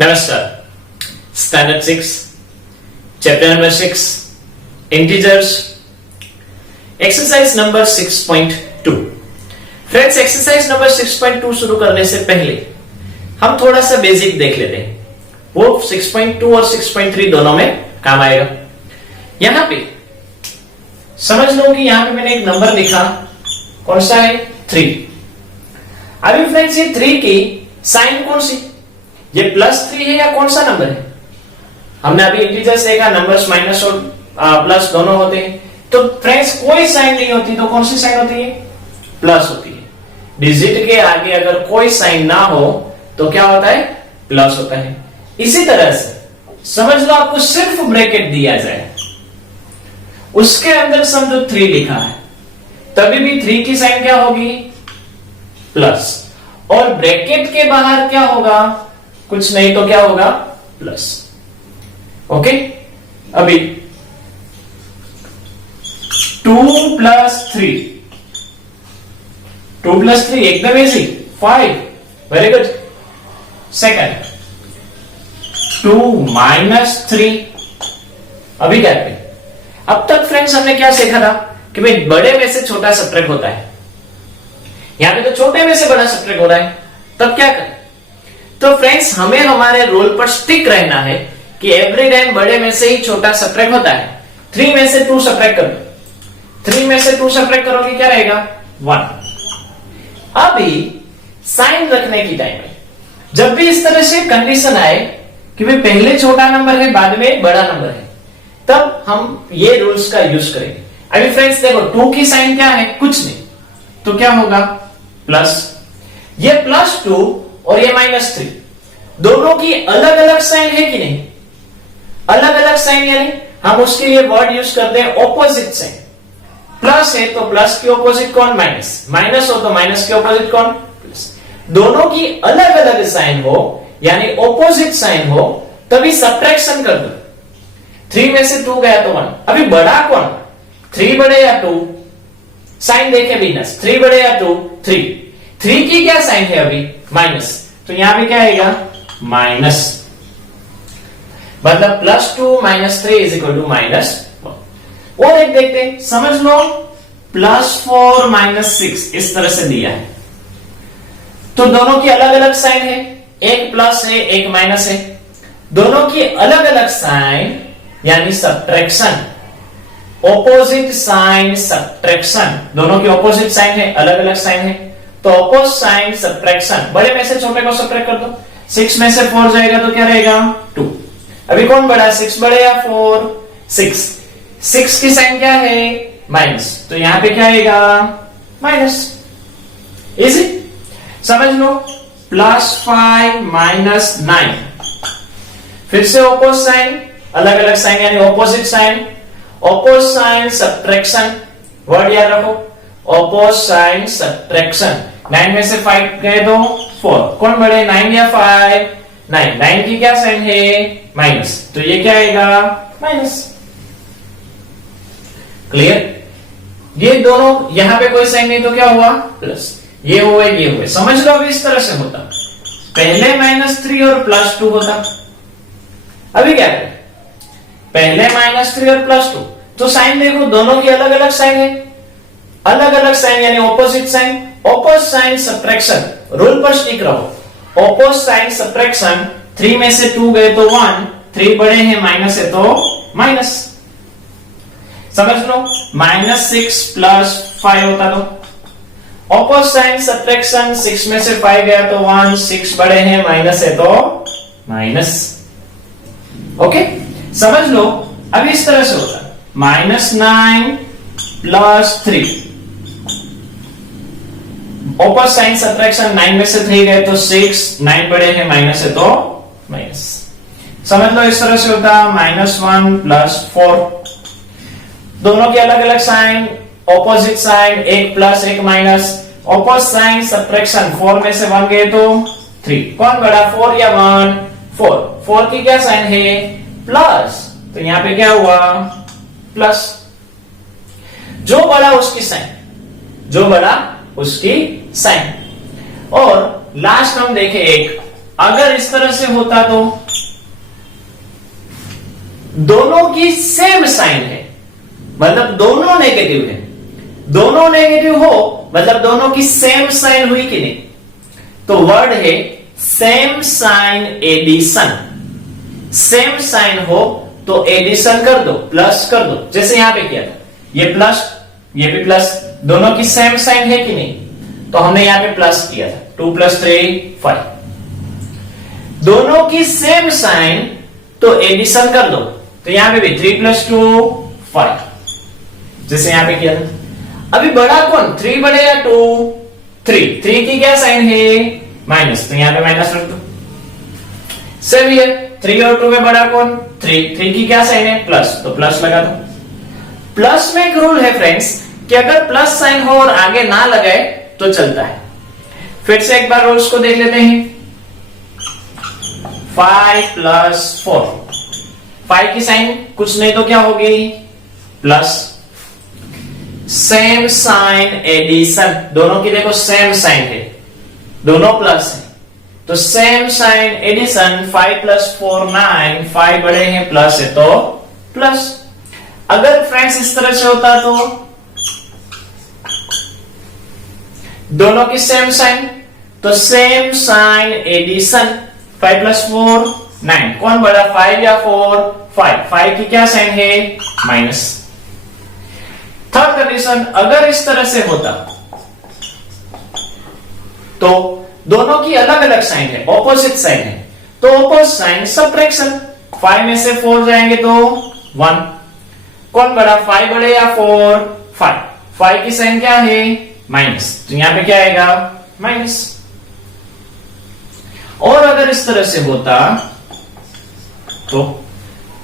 नमस्कार। Standard 6 chapter number 6 integers exercise number 6.2। Friends, exercise number 6.2 शुरू करने से पहले हम थोड़ा सा बेसिक देख लेते हैं। वो 6.2 और 6.3 दोनों में काम आएगा। यहां पे समझ लो कि यहां पे मैंने एक नंबर लिखा, कौन सा है? 3। अभी फ्रेंड्स, ये 3 की साइन कौन सी? ये +3 है या कौन सा नंबर है? हमने अभी इंटीजर्स देखा, नंबर्स माइनस और प्लस दोनों होते हैं। तो फ्रेंड्स, कोई साइन नहीं होती तो कौन सी साइन होती है? प्लस होती है। डिजिट के आगे अगर कोई साइन ना हो तो क्या होता है? प्लस होता है। इसी तरह से समझ लो, आपको सिर्फ ब्रैकेट दिया जाए, उसके अंदर समझो 3 लिखा है, तभी भी 3 की साइन क्या होगी? प्लस। और ब्रैकेट के बाहर क्या होगा? कुछ नहीं तो क्या होगा? प्लस। ओके, अभी 2 + 3, 2 + 3 एकदम इजी, 5। Very good. सेकंड 2 - 3, अभी क्या करें? अब तक फ्रेंड्स हमने क्या सीखा था कि भाई बड़े में से छोटा सब्ट्रैक्ट होता है। यहां पे तो छोटे में से बड़ा सब्ट्रैक्ट हो रहा है, तब क्या करें? तो फ्रेंड्स, हमें हमारे रूल पर स्टिक रहना है कि एवरी टाइम बड़े में से ही छोटा सब्ट्रैक्ट होता है। 3 में से 2 सब्ट्रैक्ट कर दो। 3 में से 2 सब्ट्रैक्ट करोगे, क्या रहेगा? 1। अभी साइन रखने की टाइम है। जब भी इस तरह से कंडीशन आए कि भाई पहले छोटा नंबर है, बाद में बड़ा नंबर है, तब हम ये रूल्स का यूज करेंगे। अभी फ्रेंड्स देखो, 2 की साइन क्या है? कुछ नहीं, तो क्या होगा? प्लस। ये +2 और ये -3, दोनों की अलग अलग साइन है कि नहीं? अलग अलग साइन, यानी हम उसके लिए वर्ड यूज करते हैं ऑपोजिट साइन। प्लस है तो प्लस की ऑपोजिट कौन? माइनस। माइनस हो तो माइनस की ऑपोजिट कौन? प्लस। दोनों की अलग अलग साइन हो, यानी ऑपोजिट साइन हो, तभी सब्ट्रैक्शन कर दो। 3 में से 2 गया तो 1। अभी बड़ा कौन? 3 बड़े या 2? साइन देखे बिना, 3 बड़े या 2? 3। 3 की क्या साइन है अभी? माइनस। तो यहां पे क्या आएगा? माइनस। मतलब +2 - 3 = -1। और एक देखते हैं, समझ लो +4 - 6 इस तरह से दिया है, तो दोनों की अलग अलग साइन है। एक प्लस है, एक माइनस है, दोनों की अलग अलग साइन, यानी सब्ट्रैक्शन। ऑपोजिट साइन सब्ट्रैक्शन, दोनों की ऑपोजिट साइन है, अलग अलग साइन है, तो ऑपोजिट साइन सब्ट्रैक्शन। बड़े में से छोटे को सब्ट्रैक्ट कर दो। 6 में से 4 जाएगा तो क्या रहेगा? 2। अभी कौन बड़ा है? 6 बड़े या 4? 6। 6 की साइन क्या है? माइनस, तो यहां पे क्या आएगा? माइनस। इजी, समझ लो। +5 - 9, फिर से ऑपोजिट साइन, अलग अलग साइन, यानी opposite sign. Opposite sign subtraction, word याद रखो, ऑपोजिट साइन सब्ट्रैक्शन। 9 में से 5 गए तो 4, कौन बड़े? 9 या 5? 9। 9 की क्या साइन है? माइनस, तो ये क्या आएगा? माइनस। क्लियर? ये दोनों, यहां पे कोई साइन नहीं तो क्या हुआ? प्लस। ये हुए, ये हुए। समझ लो, अभी इस तरह से होता, पहले -3 और +2 होता। अभी क्या करें? पहले -3 और +2, तो साइन देखो, दोनों की अलग अलग साइन है, अलग अलग साइन, यानी opposite sign. Opposite sign subtraction, rule पर स्टिक रहो। ऑपोजिट साइन सब्ट्रैक्शन, 3 में से 2 गए तो 1, 3 बड़े हैं, माइनस है तो माइनस। समझ लो, -6 + 5 होता तो ऑपोजिट साइन सब्ट्रैक्शन, 6 में से 5 गया तो 1, 6 बड़े हैं, माइनस है तो माइनस। ओके, समझ लो। अब इस तरह से होता है, -9 + 3, ऑपोजिट साइन सब्ट्रैक्शन, 9 में से 3 गए तो 6, 9 बड़े हैं, माइनस है तो माइनस। समझ लो, इस तरह से होता -1 + 4, दोनों की अलग अलग साइन, ऑपोजिट साइन, एक प्लस एक माइनस, ऑपोजिट साइन सब्ट्रैक्शन। 4 में से 1 गए तो 3, कौन बड़ा? 4 या 1? 4। 4 की क्या साइन है? प्लस, तो यहां पे क्या हुआ? प्लस। जो बड़ा उसकी साइन, जो बड़ा उसकी साइन। और लास्ट हम देखें एक अगर इस तरह से होता तो दोनों की सेम साइन है, मतलब दोनों नेगेटिव है। दोनों नेगेटिव हो मतलब दोनों की सेम साइन हुई कि नहीं, तो वर्ड है same sign addition. Same sign हो तो एडिशन कर दो, प्लस कर दो, जैसे यहां पे किया था, ये प्लस ये भी प्लस, दोनों की सेम साइन है कि नहीं, तो हमने यहां पे प्लस किया था, 2 + 3 5। दोनों की सेम साइन तो एडिशन कर दो, तो यहां पे भी 3 + 2 5, जैसे यहां पे किया था। अभी बड़ा कौन, 3 बड़े या 2? 3 की क्या साइन है, माइनस, तो यहां पे माइनस रख दो। सही है, 3 और 2 में बड़ा कौन, 3 की क्या साइन है, प्लस, तो प्लस लगा दो। प्लस में एक रूल है फ्रेंड्स कि अगर प्लस साइन हो और आगे ना लगाए तो चलता है। फिर से एक बार रूल्स को देख लेते हैं। 5 + 4, 5 की साइन कुछ नहीं तो क्या होगी, प्लस। सेम साइन एडिशन, दोनों की देखो सेम साइन है, दोनों प्लस है, तो सेम साइन एडिशन 5 + 4 9, 5 बड़े हैं प्लस है तो प्लस। अगर फ्रेंड्स इस तरह से होता तो दोनों की सेम साइन, तो सेम साइन एडिशन 5 + 4 9, कौन बड़ा, 5 या 4? 5 की क्या साइन है, माइनस। थर्ड कंडीशन, अगर इस तरह से होता तो दोनों की अलग अलग साइन है, ऑपोजिट साइन है, तो ऑपोजिट साइन सब्ट्रैक्शन, 5 में से 4 जाएंगे तो 1, कौन बड़ा, 5 बड़े या 4? 5 की साइन क्या है, माइनस, तो यहां पे क्या आएगा, माइनस। और अगर इस तरह से होता तो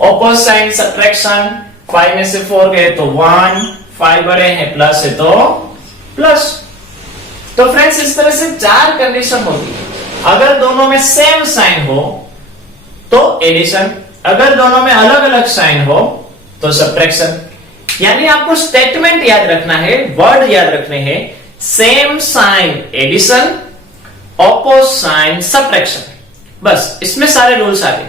ऑपोजिट साइन सब्ट्रैक्शन, 5 में से 4 गए तो 1, 5 बड़े हैं प्लस है तो प्लस। तो फ्रेंड्स इस तरह से 4 कंडीशन होती है। अगर दोनों में सेम साइन हो तो एडिशन, अगर दोनों में अलग अलग साइन हो तो सब्ट्रैक्शन। यानी आपको स्टेटमेंट याद रखना है, वर्ड याद रखने हैं, same sign addition, opposite sign subtraction, बस इसमें सारे रूल्स आ गए।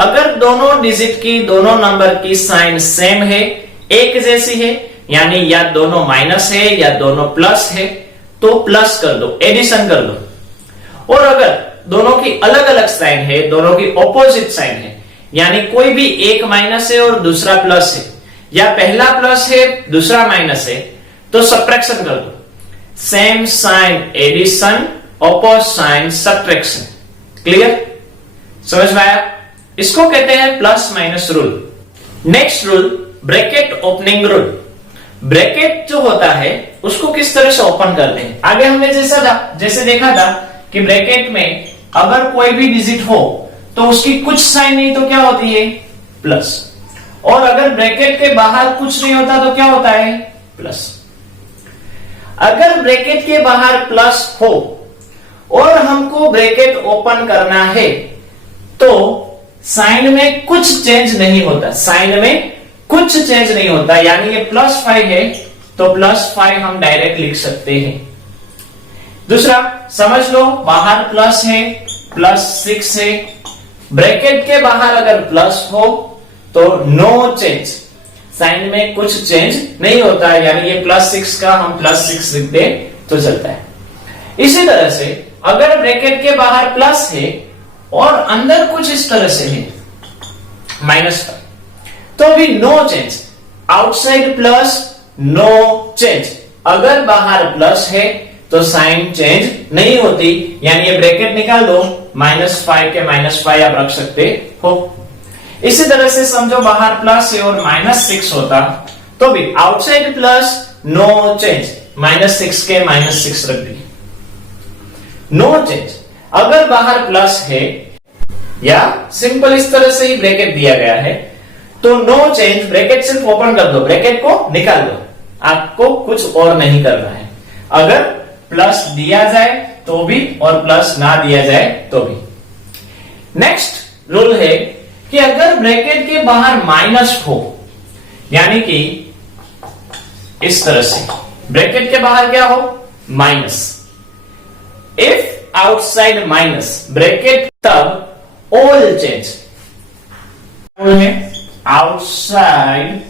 अगर दोनों डिजिट की, दोनों नंबर की साइन सेम है, एक जैसी है, यानी या दोनों माइनस है या दोनों प्लस है, तो प्लस कर दो, एडिशन कर दो। और अगर दोनों की अलग अलग साइन है, दोनों की ऑपोजिट साइन है, यानी कोई भी एक माइनस है और दूसरा प्लस है, या पहला प्लस है दूसरा माइनस है, तो सब्ट्रैक्शन कर दो। Same sign addition, opposite sign subtraction. Clear, समझ में आया? इसको कहते हैं plus minus rule. Next rule, bracket opening rule. Bracket जो होता है उसको किस तरह से ओपन करते हैं, आगे हमने जैसे देखा था कि ब्रैकेट में अगर कोई भी डिजिट हो तो उसकी कुछ साइन नहीं तो क्या होती है, प्लस। और अगर ब्रैकेट के बाहर कुछ नहीं होता तो क्या होता है, प्लस। अगर ब्रैकेट के बाहर प्लस हो और हमको ब्रैकेट ओपन करना है तो साइन में कुछ चेंज नहीं होता, साइन में कुछ चेंज नहीं होता, यानी ये +5 है तो +5 हम डायरेक्ट लिख सकते हैं। दूसरा समझ लो, बाहर प्लस है, +6 है, ब्रैकेट के बाहर अगर प्लस हो तो नो चेंज, साइन में कुछ चेंज नहीं होता है, यानी ये +6 का हम +6 लिख दे तो चलता है। इसी तरह से अगर ब्रैकेट के बाहर प्लस है और अंदर कुछ इस तरह से है -5, तो भी no change, outside plus no change. अगर बाहर प्लस है तो साइन चेंज नहीं होती, यानी ये ब्रैकेट निकाल दो, -5 के -5 आप रख सकते हो। इसी तरह से समझो बाहर प्लस है और -6 होता तो भी आउटसाइड प्लस नो चेंज, -6 के -6 रख दी, नो चेंज। अगर बाहर प्लस है या सिंपल इस तरह से ही ब्रैकेट दिया गया है तो नो चेंज, ब्रैकेट सिर्फ ओपन कर दो, ब्रैकेट को निकाल दो, आपको कुछ और नहीं करना है। अगर प्लस दिया जाए तो भी और प्लस ना दिया जाए तो भी। नेक्स्ट रूल है कि अगर ब्रैकेट के बाहर माइनस हो, यानी कि इस तरह से ब्रैकेट के बाहर क्या हो, minus, if outside minus bracket तब all change, outside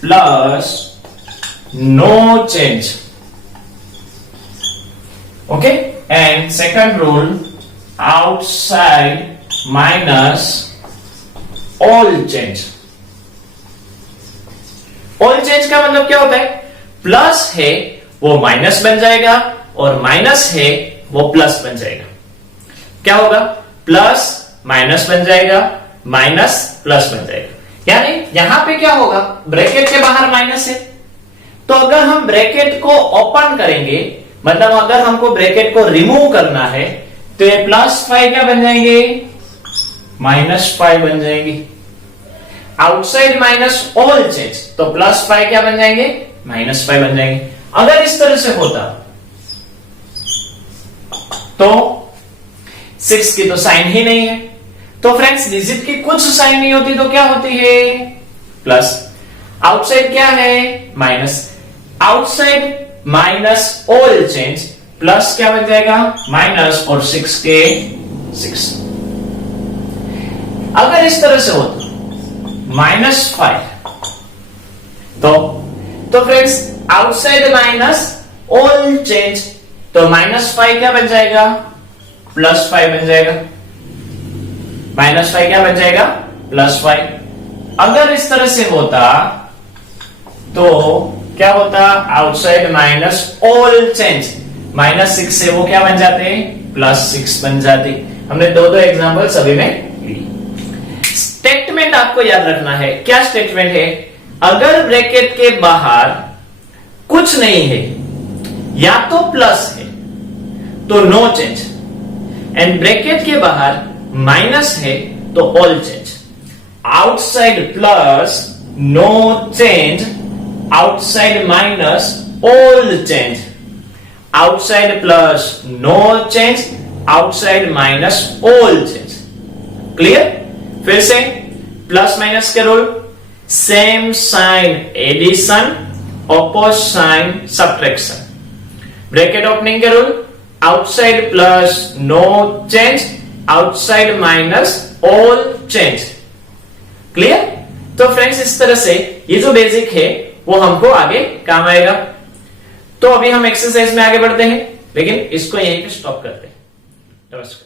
plus no change. Okay, and second rule outside minus all change. All change का मतलब क्या होता है? प्लस है वो माइनस बन जाएगा और माइनस है वो प्लस बन जाएगा. क्या होगा? प्लस माइनस बन जाएगा, माइनस प्लस बन जाएगा. यानी यहां पे क्या होगा? ब्रैकेट के बाहर माइनस है, तो अगर हम ब्रैकेट को ओपन करेंगे, मतलब अगर हमको ब्रैकेट को रिमूव करना है, तो ये +5 क्या बन जाएंगे? -5 बन जाएंगे. आउटसाइड माइनस ऑल चेंज, तो +5 क्या बन जाएंगे? -5 बन जाएंगे. अगर इस तरह से होता तो 6 की तो साइन ही नहीं है. तो फ्रेंड्स डिजिट की कुछ साइन नहीं होती तो क्या होती है? प्लस. आउटसाइड क्या है? Minus. Outside minus all change, plus क्या बन जाएगा? माइनस, और 6 के 6. अगर इस तरह से होता -5, तो friends outside minus all change, तो -5 क्या बन जाएगा? +5 बन जाएगा. -5 क्या बन जाएगा? +5. अगर इस तरह से होता तो क्या होता? आउटसाइड माइनस ऑल चेंज, -6 से वो क्या बन जाते? +6 बन जाते. हमने दो एग्जांपल सभी में ली. स्टेटमेंट आपको याद रखना है. क्या स्टेटमेंट है? अगर ब्रैकेट के बाहर कुछ नहीं है, या तो प्लस है तो नो चेंज, एंड ब्रैकेट के बाहर माइनस है तो all change. Outside plus no change, outside minus all change. Outside plus no change, outside minus all change. Clear? फिर से प्लस माइनस के rule, same sign addition, opposite sign subtraction. Bracket opening के rule, outside plus no change, outside minus all change. Clear? तो friends इस तरह से ये जो बेसिक है वो हमको आगे काम आएगा. तो अभी हम एक्सरसाइज में आगे बढ़ते हैं, लेकिन इसको यहीं पे स्टॉप करते हैं. नमस्कार.